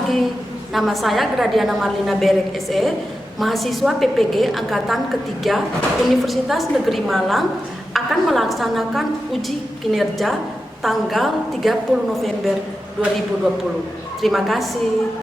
pagi. Nama saya Gradiana Marlina Berek SE, mahasiswa PPG Angkatan Ketiga Universitas Negeri Malang akan melaksanakan uji kinerja tanggal 30 November 2020. Terima kasih.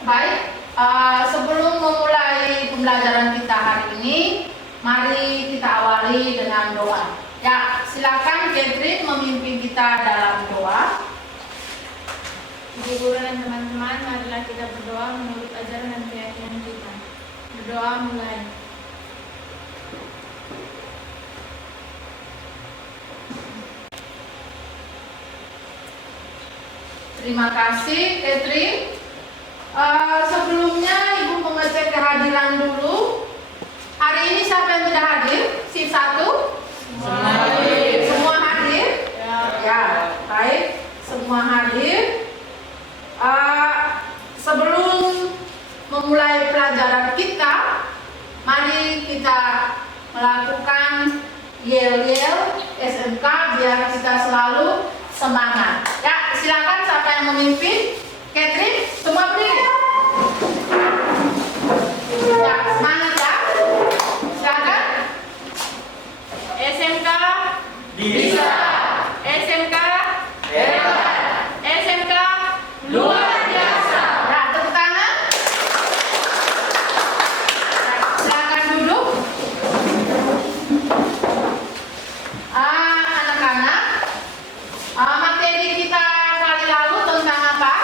Baik, sebelum memulai pembelajaran kita hari ini, mari kita awali dengan doa. Ya, silakan Catherine memimpin kita dalam doa. Ibu guru dan teman-teman, marilah kita berdoa menurut ajaran dan keyakinan kita. Berdoa mulai. Terima kasih, Catherine. Sebelumnya Ibu mengecek kehadiran dulu. Hari ini siapa yang tidak hadir? Shift 1? Semua hadir? Ya, baik. Semua hadir. Sebelum memulai pelajaran kita, mari kita melakukan yel-yel SMK biar kita selalu semangat. Ya, silakan siapa yang memimpin? Catherine, semua berdiri. Ya, semangat ya. Silakan. SMK bisa. SMK hebat. SMK luar biasa. Nah, tepuk tangan. Silakan duduk. Anak-anak, materi kita kali lalu tentang apa?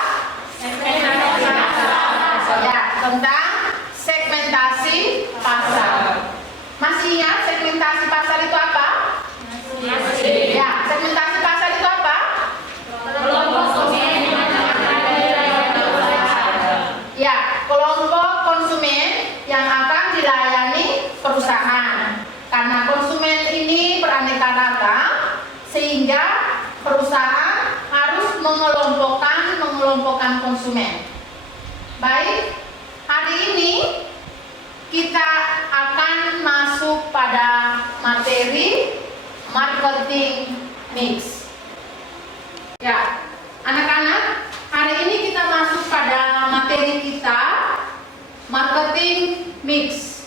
Ya, tentang segmentasi pasar. Masih ingat segmentasi pasar itu apa? Masih. Ya, segmentasi pasar itu apa? Kelompok konsumen. Ya, kelompok konsumen yang akan dilayani perusahaan. Karena konsumen ini beraneka ragam, sehingga perusahaan harus mengelompokkan konsumen. Baik, hari ini kita akan masuk pada materi marketing mix. Ya, anak-anak, hari ini kita masuk pada materi kita marketing mix.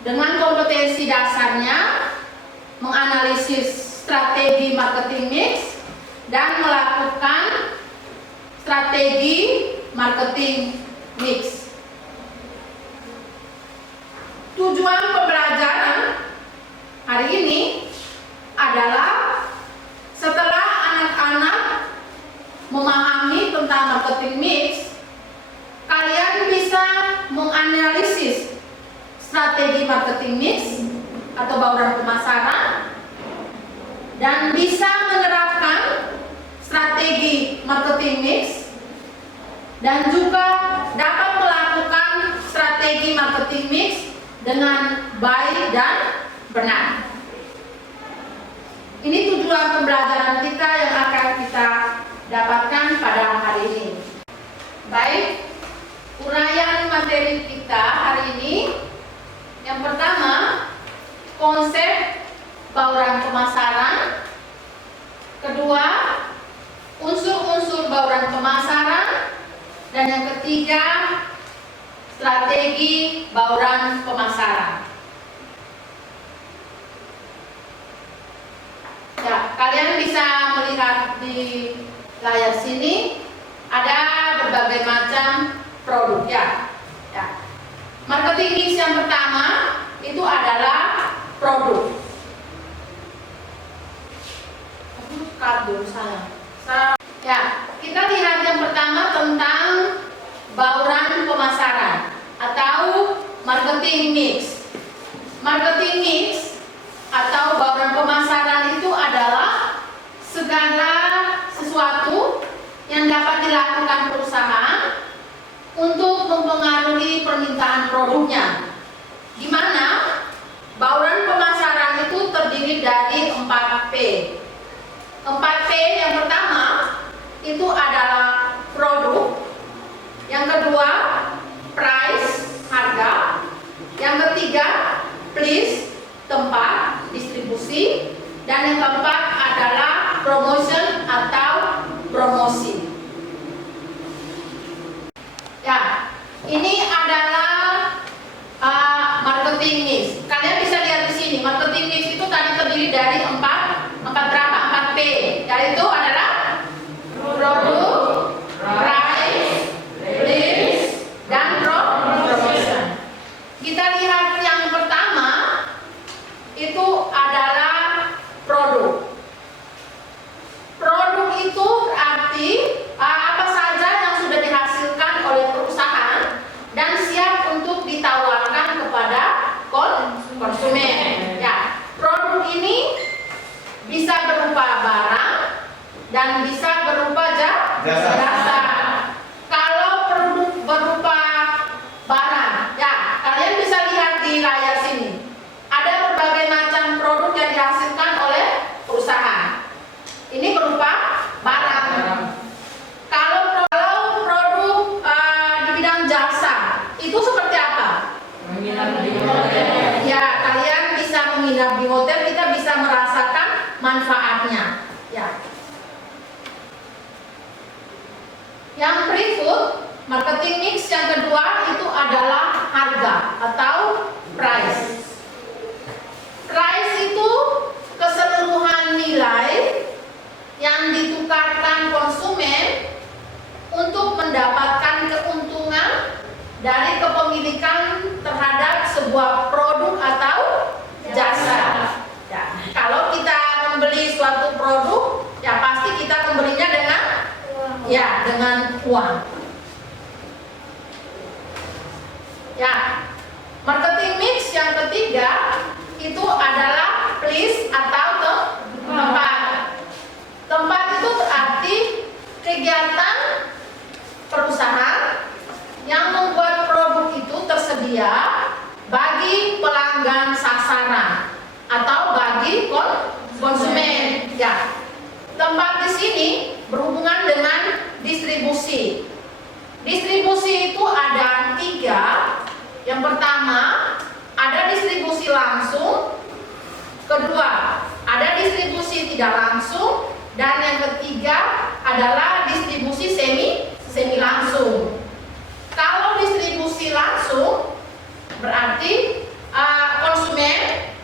Dengan kompetensi dasarnya menganalisis strategi marketing mix dan melakukan strategi marketing mix. Tujuan pembelajaran hari ini adalah setelah anak-anak memahami tentang marketing mix, kalian bisa menganalisis strategi marketing mix atau bauran pemasaran dan bisa menerapkan strategi marketing mix dan juga dapat melakukan strategi marketing mix dengan baik dan benar. Ini tujuan pembelajaran kita yang akan kita dapatkan pada hari ini. Baik, uraian materi kita hari ini. Yang pertama, konsep bauran pemasaran. Kedua, unsur-unsur bauran pemasaran. Dan yang ketiga, strategi bauran pemasaran. Ya, kalian bisa melihat di layar sini ada berbagai macam produk ya. Marketing mix yang pertama itu adalah produk. Ibu saya. Ya, kita lihat yang pertama tentang bauran pemasaran atau marketing mix. Marketing mix atau bauran pemasaran itu adalah segala sesuatu yang dapat dilakukan perusahaan untuk mempengaruhi permintaan produknya, di mana bauran pemasaran itu terdiri dari 4P. 4P yang pertama itu adalah produk, yang kedua price, harga, yang ketiga place, tempat distribusi, dan yang keempat adalah promotion atau promosi. Ya, ini adalah marketing mix. Kalian bisa lihat di sini, marketing mix itu tadi terdiri dari 4P, yaitu adalah produk, price, place, dan promotion. Kita lihat yang pertama itu adalah produk. Produk itu berarti apa saja yang sudah dihasilkan oleh perusahaan dan siap untuk ditawarkan kepada konsumen. Ya, produk ini bisa berupa barang dan bisa berupa jasa. Kalau produk berupa barang, ya kalian bisa lihat di layar sini. Ada berbagai macam produk yang dihasilkan oleh perusahaan. Ini berupa barang. Kalau produk di bidang jasa, itu seperti apa? Ya, kalian bisa menginap di hotel, kita bisa merasakan manfaatnya. Ya. Yang berikut, marketing mix yang kedua itu adalah harga atau price. Price itu keseluruhan nilai yang ditukarkan konsumen untuk mendapatkan keuntungan dari kepemilikan terhadap sebuah produk atau jasa. Ya, kalau kita membeli suatu produk, ya pasti kita membelinya dengan uang. Ya, marketing mix yang ketiga itu adalah place atau tempat. Tempat itu berarti kegiatan perusahaan yang membuat produk itu tersedia bagi pelanggan sasaran atau bagi konsumen. Ya, tempat di sini berhubungan dengan distribusi. Distribusi itu ada 3. Yang pertama ada distribusi langsung, kedua ada distribusi tidak langsung, dan yang ketiga adalah distribusi semi langsung. Kalau distribusi langsung berarti konsumen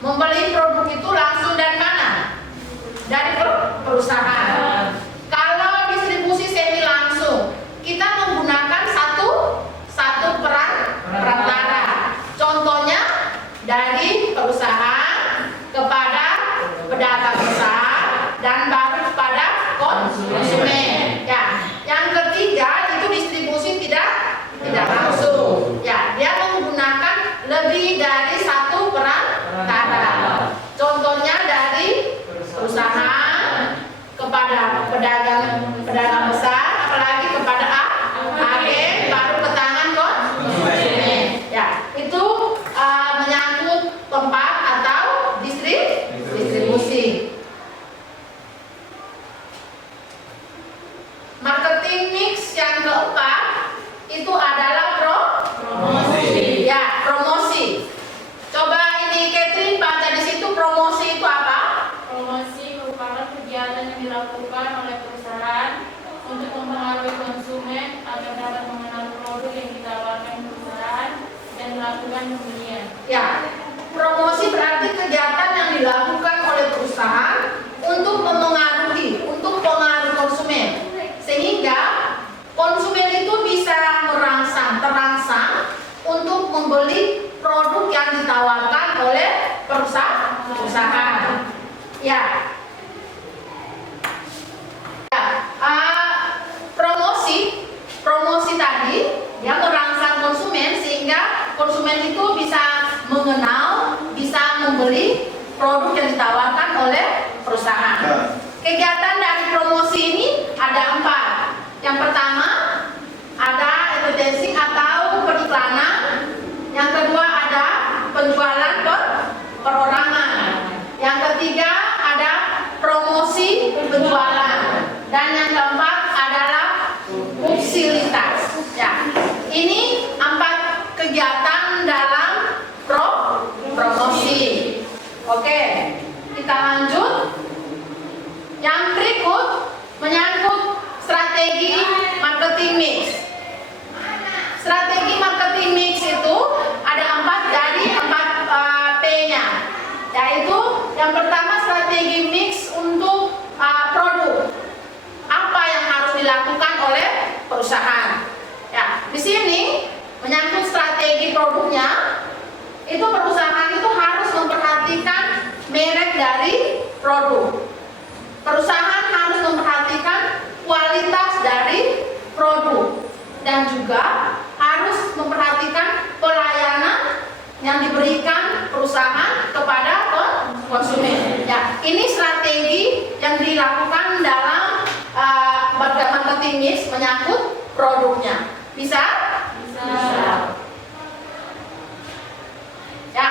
membeli produk itu langsung dari mana? Dari perusahaan. Kalau distribusi semi langsung, kita menggunakan satu perantara. Contohnya dari perusahaan kepada pedagang besar dan baru kepada konsumen. Ya, yang ketiga itu distribusi tidak langsung. Ya, dia menggunakan lebih dari satu perantara. Contohnya dari perusahaan kepada pedagang besar, apalagi kepada agen, baru ke tangan konsumen. Ya, itu menyangkut tempat atau distribusi. Marketing mix yang keempat itu adalah promosi. Ya, promosi. Coba ini Catherine baca di situ, promosi itu apa? Promosi merupakan kegiatan yang dilakukan oleh perusahaan untuk mempengaruhi konsumen agar dapat mengenal produk yang ditawarkan perusahaan dan melakukan pembelian. Ya, promosi berarti kegiatan yang dilakukan oleh perusahaan untuk mempengaruhi, untuk pengaruh konsumen, sehingga konsumen itu bisa terangsang untuk membeli produk yang ditawarkan oleh perusahaan. Ya. produk yang ditawarkan oleh perusahaan. Kegiatan dari promosi ini ada 4. Yang pertama ada advertising atau periklanan. Yang kedua ada penjualan perorangan. Yang ketiga ada promosi penjualan. Dan yang keempat adalah publisitas. Ya, ini 4 kegiatan dalam promosi. Oke, kita lanjut. Yang berikut menyangkut strategi marketing mix. Strategi marketing mix itu ada 4 dari 4 P-nya, yaitu yang pertama strategi mix untuk produk. Apa yang harus dilakukan oleh perusahaan? Ya, di sini menyangkut strategi produknya, itu perusahaan itu harus memperhatikan merek dari produk. Perusahaan harus memperhatikan kualitas dari produk dan juga harus memperhatikan pelayanan yang diberikan perusahaan kepada konsumen. Ya, ini strategi yang dilakukan dalam marketing mix menyangkut produknya. Bisa? Bisa. Ya.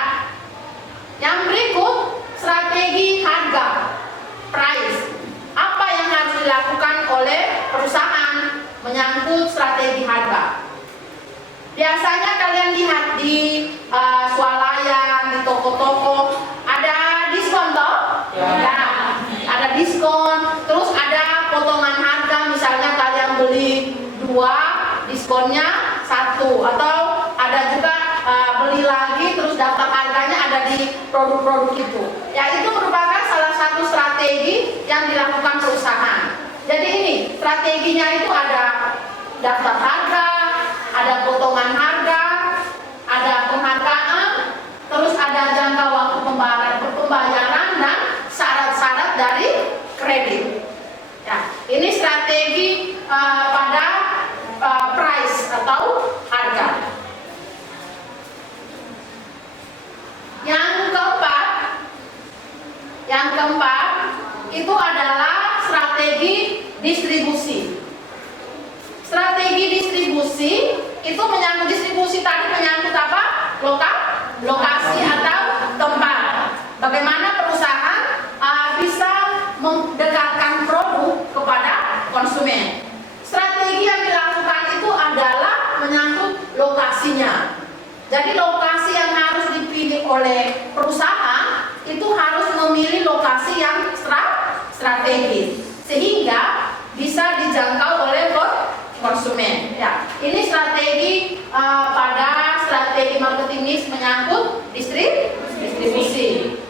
Yang berikut strategi harga, price. Apa yang harus dilakukan oleh perusahaan menyangkut strategi harga? Biasanya kalian lihat di swalayan, di toko-toko ada diskon toh? Ya. Ada diskon, terus ada potongan harga. Misalnya kalian beli 2, diskonnya 1, atau ada juga beli lagi terus daftar harganya ada di produk-produk itu. Ya, itu merupakan salah satu strategi yang dilakukan perusahaan. Jadi ini strateginya itu ada daftar harga, ada potongan harga, ada penghargaan, terus ada jangka waktu pembayaran dan syarat-syarat dari kredit. Ya, ini strategi pada price atau harga. Yang keempat itu adalah strategi distribusi. Strategi distribusi itu menyangkut distribusi tadi menyangkut apa? Lokasi atau tempat. Bagaimana perusahaan bisa mendekatkan produk kepada konsumen. Strategi yang dilakukan itu adalah menyangkut lokasinya. Jadi lokasi yang harus dipilih oleh perusahaan itu harus memilih lokasi yang strategis sehingga bisa dijangkau oleh konsumen. Ya, ini strategi pada strategi marketing mix menyangkut distribusi.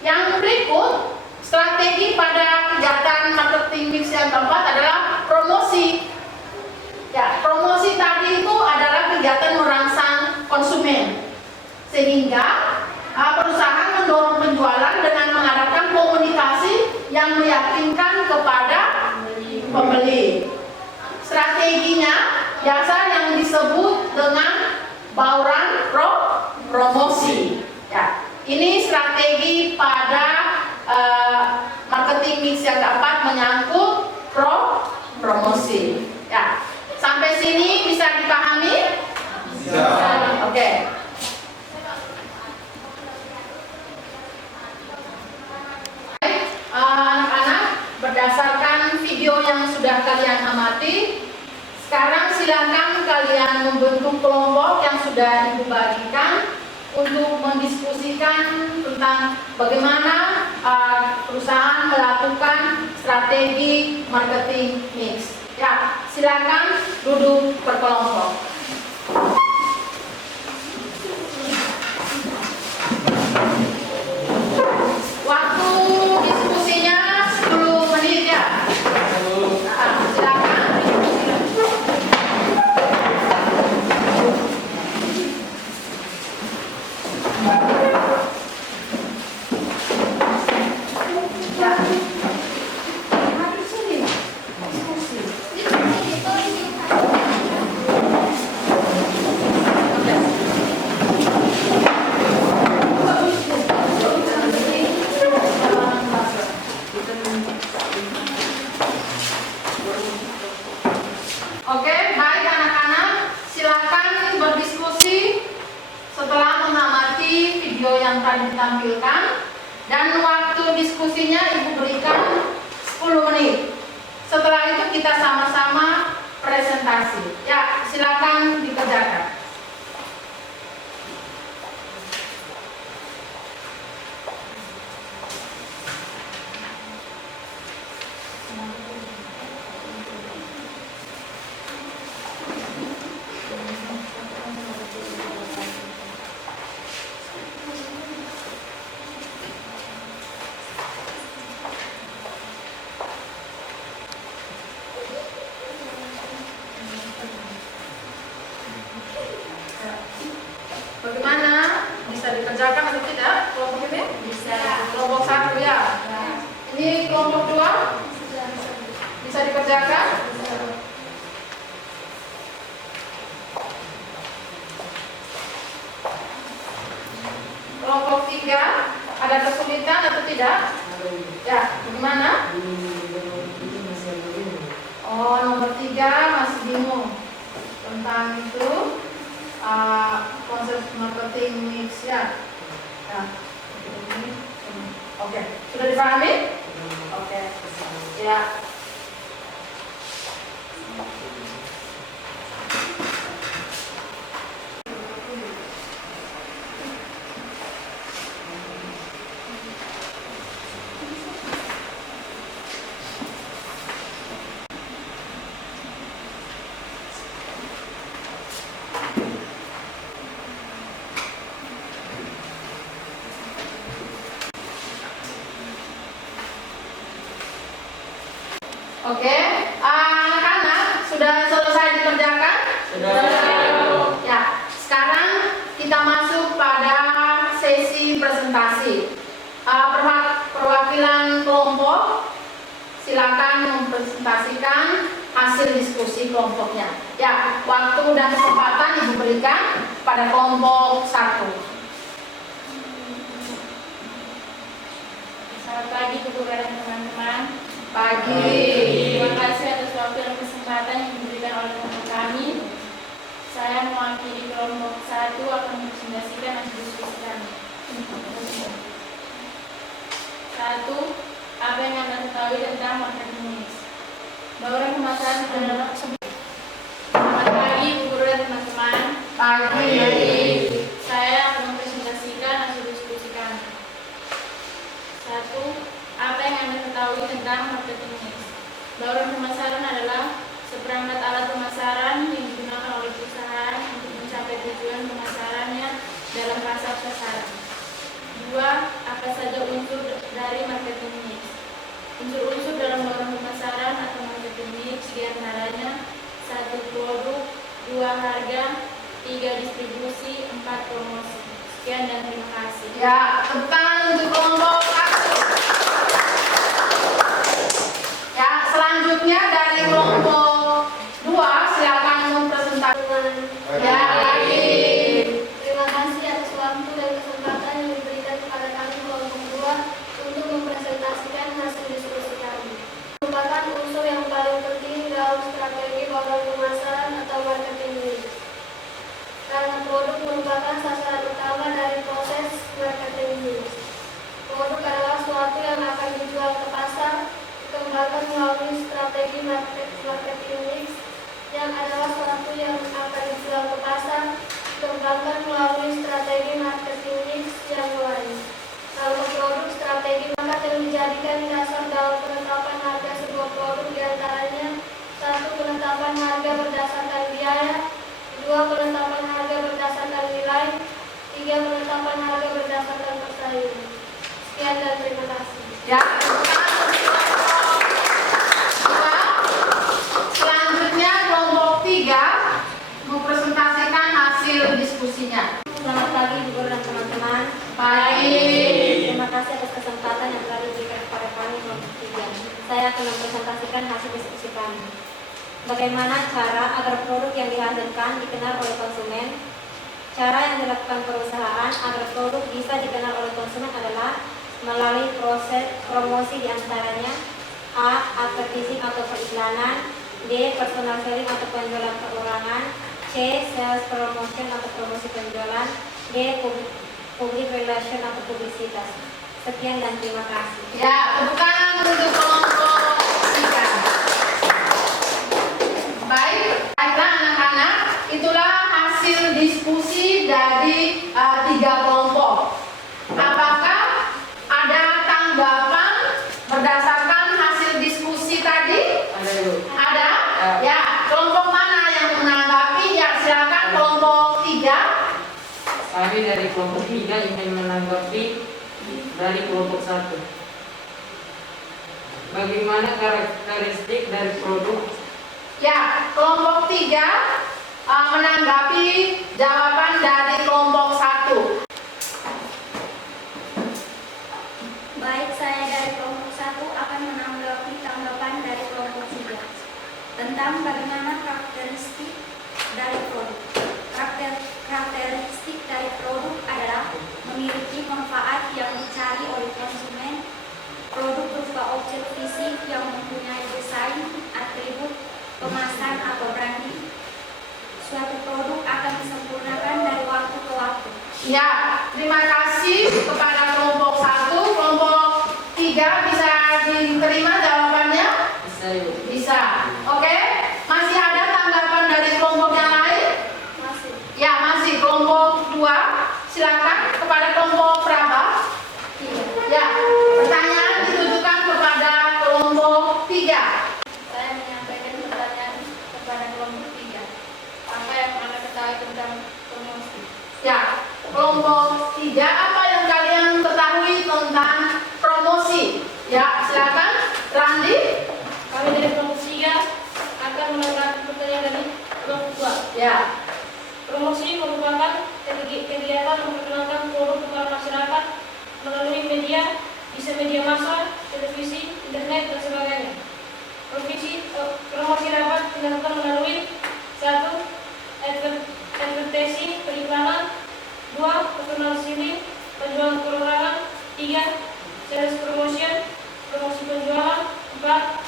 Yang berikut strategi pada kegiatan marketing mix yang keempat adalah promosi. Ya, promosi tadi itu adalah kegiatan merangsang konsumen sehingga perusahaan mendorong penjualan dengan mengharapkan komunikasi yang meyakinkan kepada pembeli. Strateginya biasa yang disebut dengan bauran promosi. Ya, ini strategi pada marketing mix yang keempat menyangkut promosi. Ya, sampai sini bisa dipahami? Bisa. Oke. Anak-anak, berdasarkan video yang sudah kalian amati, sekarang silakan kalian membentuk kelompok yang sudah Ibu bagikan untuk mendiskusikan tentang bagaimana perusahaan melakukan strategi marketing mix. Ya, silakan duduk berkelompok. Waktu diskusinya 10 menit ya. Silakan. Ya. Oke, baik anak-anak, silakan berdiskusi setelah mengamati video yang tadi ditampilkan, dan waktu diskusinya Ibu berikan 10 menit. Setelah itu kita sama-sama presentasi. Ya, silakan dikerjakan. Bagaimana? Bisa dikerjakan atau tidak kelompok ini? Bisa. Kelompok 1 ya. Ini kelompok 2? Bisa dikerjakan? Kelompok 3 ada kesulitan atau tidak? Ya, bagaimana? Oh, nomor 3 masih bingung tentang itu. Konsep marketing mix ya. Oke, sudah dipahami? Oke. Ya. Oke, anak-anak sudah selesai dikerjakan? Sudah. Ya, sekarang kita masuk pada sesi presentasi. Perwakilan kelompok, silakan mempresentasikan hasil diskusi kelompoknya. Ya, waktu dan kesempatan Ibu berikan pada kelompok 1. Selamat pagi kepada teman-teman. Pagi. Terima kasih atas waktu dan kesempatan yang diberikan oleh teman kami. Saya mewakili kelompok 1 akan mempresentasikan hasil diskusi kami. 1. Apa yang Anda ketahui tentang marketing mix? Bauran pemasaran adalah. Selamat pagi guru dan teman-teman. Pagi. Saya akan mempresentasikan hasil diskusi kami. 1. Apa yang Anda ketahui tentang marketing mix? Bauran pemasaran adalah seperangkat alat pemasaran yang digunakan oleh perusahaan untuk mencapai tujuan pemasarannya dalam pasar sasaran. 2. Apa saja unsur dari marketing mix? Unsur-unsur dalam bauran pemasaran atau marketing mix diantaranya 1. Produk, 2. Harga, 3. Distribusi, 4. Promosi. Sekian dan terima kasih. Ya, tepuk tangan untuk kelompok 1. Ya, selanjutnya dari kelompok 2 silakan mempresentasikan. Ya, lagi. Terima kasih atas waktu dan kesempatan yang diberikan kepada kami kelompok 2 untuk mempresentasikan hasil diskusi kami. Merupakan unsur yang paling penting dalam strategi bauran pemasaran atau marketing mix. Karena produk merupakan sasaran utama dari proses marketing mix. Produk adalah suatu yang akan dijual ke pasar, dikembangkan melalui strategi marketing mix, yang adalah suatu yang akan dijual ke pasar, dikembangkan melalui strategi marketing mix yang lain. Kalau produk strategi market yang dijadikan dasar dalam penetapan harga sebuah produk diantaranya 1. Penetapan harga berdasarkan biaya, 2. Penetapan harga berdasarkan nilai, 3. Penetapan harga berdasarkan persaingan. Sekian dan terima kasih. Ya, selanjutnya kelompok 3 mempresentasikan hasil diskusinya. Selamat pagi guru dan teman-teman. Pagi. Terima kasih atas kesempatan yang telah diberikan kepada kami kelompok 3. Saya akan mempresentasikan hasil diskusi kami. Bagaimana cara agar produk yang dihasilkan dikenal oleh konsumen? Cara yang dilakukan perusahaan agar produk bisa dikenal oleh konsumen adalah melalui proses promosi diantaranya A. Advertising atau periklanan, D. Personal selling atau penjualan perorangan. C. Sales promotion atau promosi penjualan. D. Public relation atau publisitas. Sekian dan terima kasih. Ya, tepuk tangan untuk kelompok 3. Baiklah anak-anak, itulah hasil diskusi dari 3 kelompok. Apakah ada tanggapan berdasarkan hasil diskusi tadi? Ada? Ya, kelompok mana yang menanggapi? Ya, silakan kelompok 3. Kami dari kelompok 3 ingin menanggapi dari kelompok 1. Bagaimana karakteristik dari produk? Ya, kelompok 3 menanggapi jawaban dari kelompok 1. Baik, saya dari kelompok 1 akan menanggapi tanggapan dari kelompok 3 tentang bagaimana karakteristik dari produk. Karakteristik dari produk adalah memiliki manfaat yang dicari oleh konsumen. Produk berupa objek fisik yang mempunyai desain, atribut, kemasan atau branding. Suatu produk akan disempurnakan dari waktu ke waktu. Ya, terima kasih kepada kelompok 1. Kelompok 3 bisa diterima jawabannya? Bisa, Ibu. Bisa. Oke, masih ada tanggapan dari kelompok yang lain? Masih. Ya, masih. Kelompok 2, silakan kepada kelompok berapa? Ya, pertanyaan ditujukan kepada kelompok 3. Saya menyampaikan pertanyaan kepada kelompok 3. Apa yang Anda ketahui tentang promosi? Ya, kelompok 3, apa yang kalian ketahui tentang promosi? Ya, silakan. Randi? Kami dari kelompok 3 akan menanggapi pertanyaan dari kelompok 2. Ya. Promosi merupakan kegiatan memperkenalkan produk kepada masyarakat melalui media, bisa media massa, televisi, internet, dan sebagainya. Promosi dapat dilakukan melalui 1. Advertising, periklanan. 2. Personal selling, penjualan perorangan. 3. Sales promotion, promosi penjualan. 4.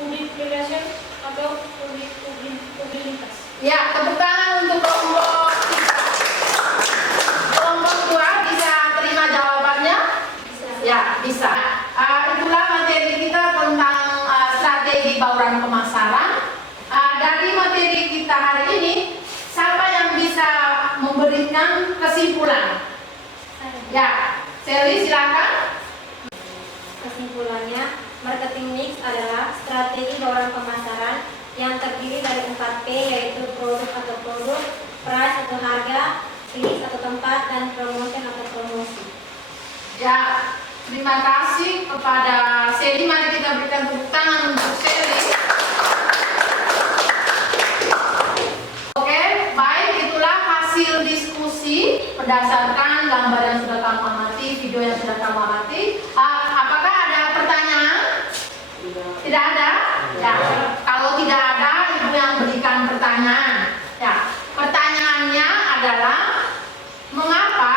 Public relation atau publisitas. Ya, tepuk tangan untuk kelompok 3. Kelompok 2 bisa terima jawabannya? Ya, bisa. Itulah materi kita tentang strategi bauran pemasaran. Dari materi kita hari ini, siapa yang bisa memberikan kesimpulan? Ya, Sally silakan. Kesimpulannya, marketing mix adalah strategi bauran pemasaran yang terdiri dari 4P, yaitu produk atau produk, price atau harga, place atau tempat, dan promotion atau promosi. Ya, terima kasih kepada Sally. Mari kita berikan tepuk tangan untuk Sally. Oke, baik, itulah hasil diskusi berdasarkan gambar yang sudah kamu amati, video yang sudah kamu amati. Apakah ada pertanyaan? Tidak ada? Ya, kalau tidak ada, Ibu yang berikan pertanyaan. Ya, pertanyaannya adalah mengapa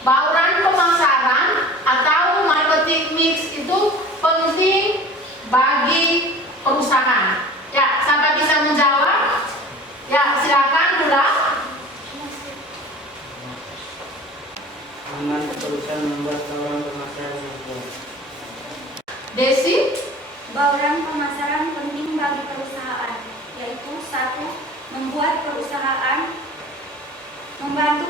bauran pemasaran atau marketing mix itu penting bagi perusahaan? Ya, siapa bisa menjawab? Ya, silakan Dula. Membantu perusahaan membuat bauran pemasaran yang kuat. Desi? Bauran pemasaran penting bagi perusahaan, yaitu 1. Membantu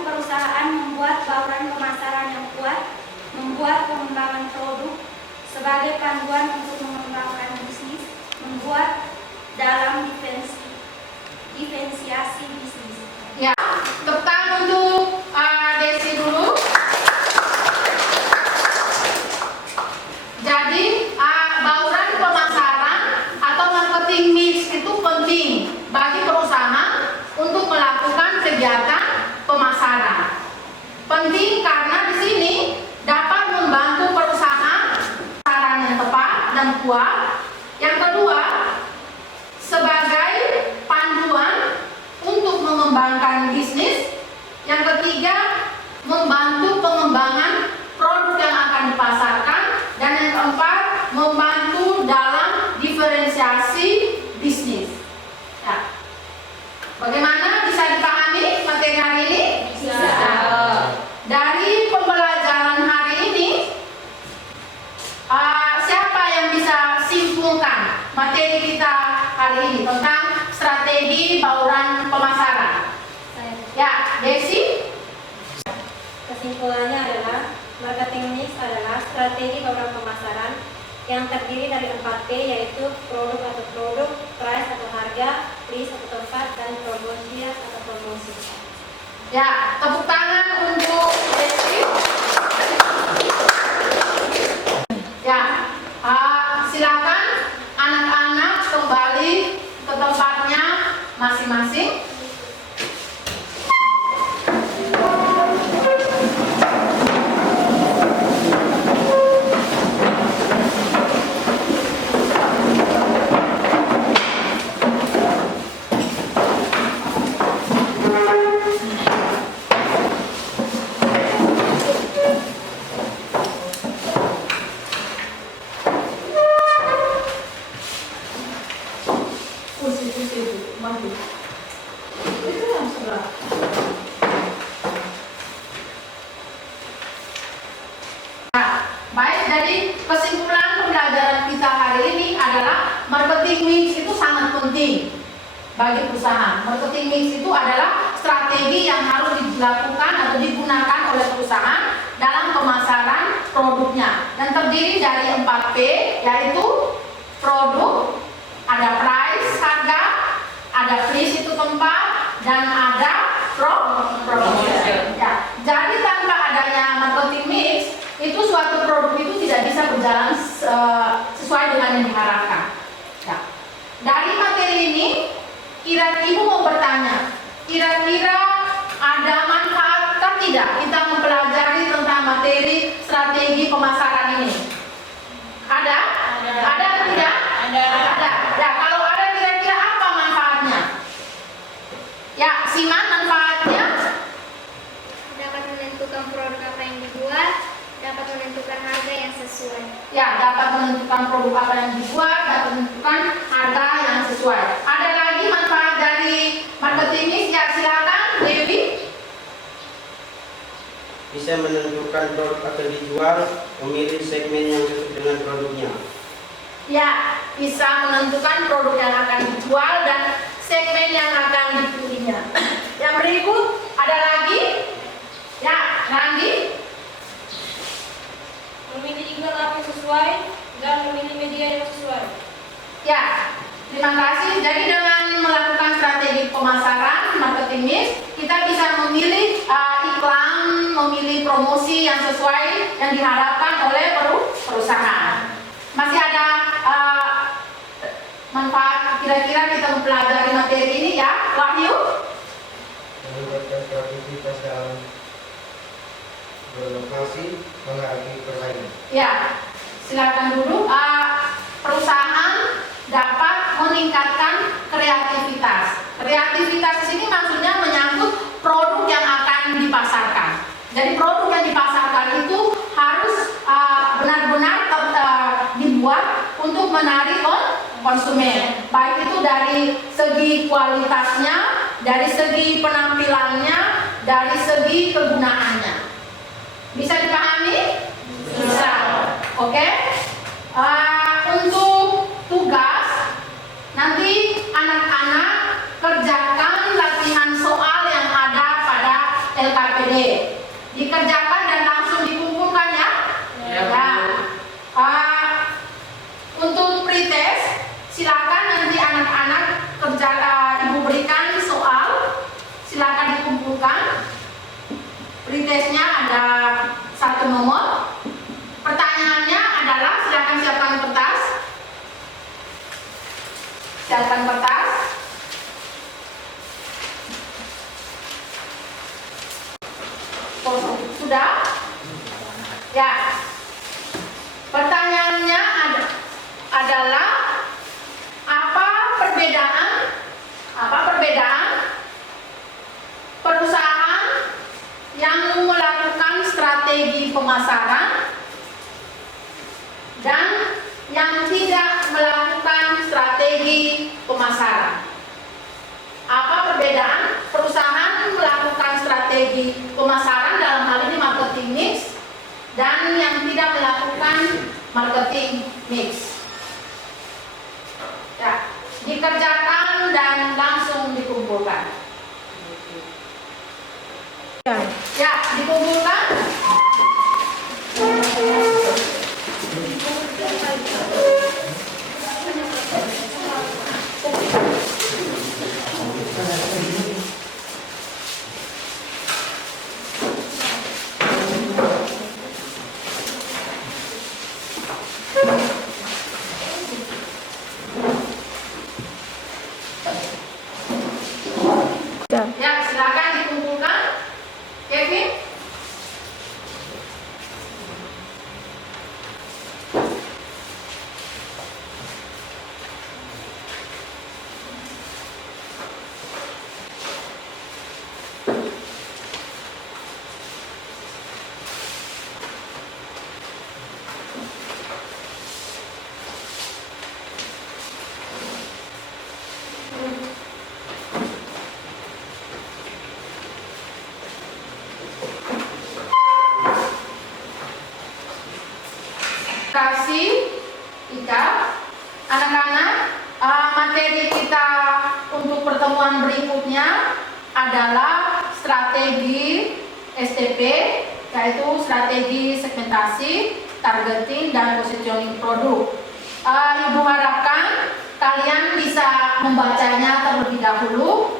perusahaan membuat bauran pemasaran yang kuat, membuat pengembangan produk sebagai panduan untuk mengembangkan bisnis, membuat dalam diferensiasi bisnis. Ya, tekan untuk Desi dulu. Jadi, bauran pemasaran atau marketing mix itu penting bagi perusahaan untuk melakukan kegiatan pemasaran. Penting karena di sini dapat membantu perusahaan pemasaran yang tepat dan kuat. Yang kedua, sebagai panduan untuk mengembangkan bisnis. Yang ketiga, membantu pengembangan produk yang akan dipasarkan. Dan yang keempat, membantu dalam diferensiasi bisnis. Kesimpulannya adalah marketing mix adalah strategi bauran pemasaran yang terdiri dari 4P, yaitu produk atau produk, price atau harga, place atau tempat, dan promosi atau promosi. Ya, tepuk tangan untuk Desi. Ya, silakan anak-anak kembali ke tempatnya masing-masing. Baik, jadi kesimpulan pembelajaran kita hari ini adalah marketing mix itu sangat penting bagi perusahaan. Marketing mix itu adalah strategi yang harus dilakukan atau digunakan oleh perusahaan dalam pemasaran produknya, dan terdiri dari 4P, yaitu produk, ada price, harga, ada place itu tempat, dan ada promosi. Ya, jadi tanpa adanya marketing mix, itu suatu produk itu tidak bisa berjalan sesuai dengan yang diharapkan. Ya. Dari materi ini, ibu mau bertanya, kira-kira ada manfaat atau tidak kita mempelajari tentang materi strategi pemasaran ini? Ada? Ada atau tidak? Ada. Ya, kalau ada, kira-kira apa manfaatnya? Ya, Siman, manfaatnya? Dapat menentukan produk apa yang dibuat, dapat menentukan harga yang sesuai. Ya, dapat menentukan produk apa yang dibuat, dapat menentukan harga yang sesuai. Ada lagi manfaat dari marketing mix? Ya, silakan, Dewi. Bisa menentukan produk akan dijual, memilih segmen yang sesuai dengan produknya. Ya, bisa menentukan produk yang akan dijual dan segmen yang akan dipilihnya. Yang berikut, ada lagi? Ya, Randi. Memilih iklan apa yang sesuai dan memilih media yang sesuai. Ya, terima kasih. Jadi dengan melakukan strategi pemasaran, marketing mix, kita bisa memilih iklan, memilih promosi yang sesuai yang diharapkan oleh perusahaan. Masih ada manfaat kira-kira kita mempelajari materi ini ya, Wahyu? Meningkatkan kreativitas dalam berinovasi, menghadapi permainan. Ya, silakan dulu. Perusahaan dapat meningkatkan kreativitas. Kreativitas di sini maksudnya menyangkut produk yang akan dipasarkan. Jadi produk yang dipasarkan itu harus benar-benar dibuat untuk menarik konsumen. Baik itu dari segi kualitasnya, dari segi penampilannya, dari segi kegunaannya. Bisa dipahami? Bisa. Oke. Untuk tugas, nanti anak-anak kerjakan latihan soal yang ada pada LKPD. Dikerjakan dan langsung dikumpulkan ya. Ya. Untuk pretest, silakan nanti anak-anak ibu berikan soal, silakan dikumpulkan. Pretestnya ada 1 nomor. Pertanyaannya adalah, silakan siapkan kertas. Siapkan kertas. Sudah? Ya. Pertanyaannya adalah apa perbedaan perusahaan yang melakukan strategi pemasaran dan yang tidak melakukan strategi pemasaran. Apa perbedaan perusahaan melakukan strategi pemasaran dalam hal ini marketing mix dan yang tidak melakukan marketing mix? Ya, dikerjakan dan langsung dikumpulkan. Ya, dikumpulkan. Ya, silakan dikumpulkan. Kevin. Kasih Ika. Anak-anak, materi kita untuk pertemuan berikutnya adalah strategi STP, yaitu strategi segmentasi, targeting, dan positioning produk. Ibu harapkan kalian bisa membacanya terlebih dahulu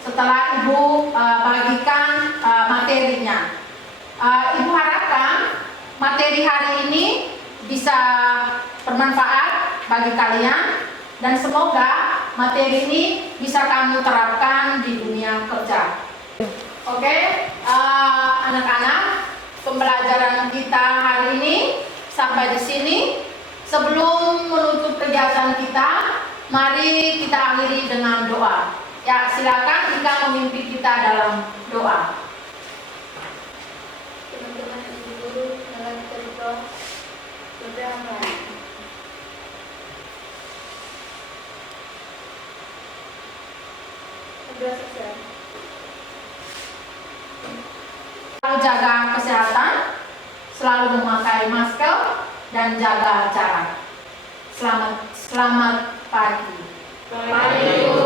setelah Ibu bagikan materinya. Ibu harapkan materi hari ini bisa bermanfaat bagi kalian dan semoga materi ini bisa kamu terapkan di dunia kerja. Oke, anak-anak, pembelajaran kita hari ini sampai di sini. Sebelum menutup kegiatan kita, mari kita akhiri dengan doa. Ya, silakan Ika memimpin kita dalam doa. Teman-teman ibu guru dalam berdoa beberapa. Selalu jaga kesehatan, selalu memakai masker, dan jaga jarak. Selamat pagi. Pagi.